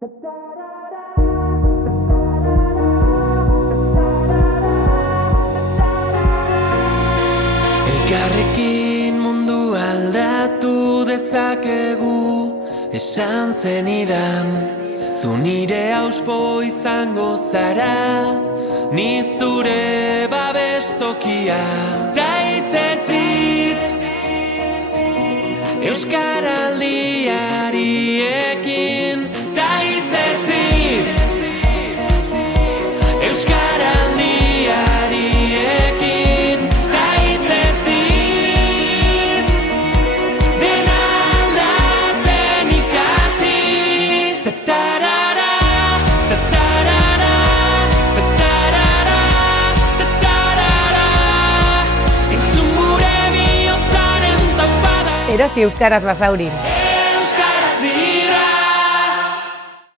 Elkarrekin mundu aldatu dezakegu, esan zenidan. Zu nire auspo izango zara, ni zure babestokia. Da hitzez hitz, euskaraldiariekin. Da hitzez hitz, euskaraldiariekin. Da hitzez hitz, dena aldatzen ikasi. Erosi euskaraz basaurin.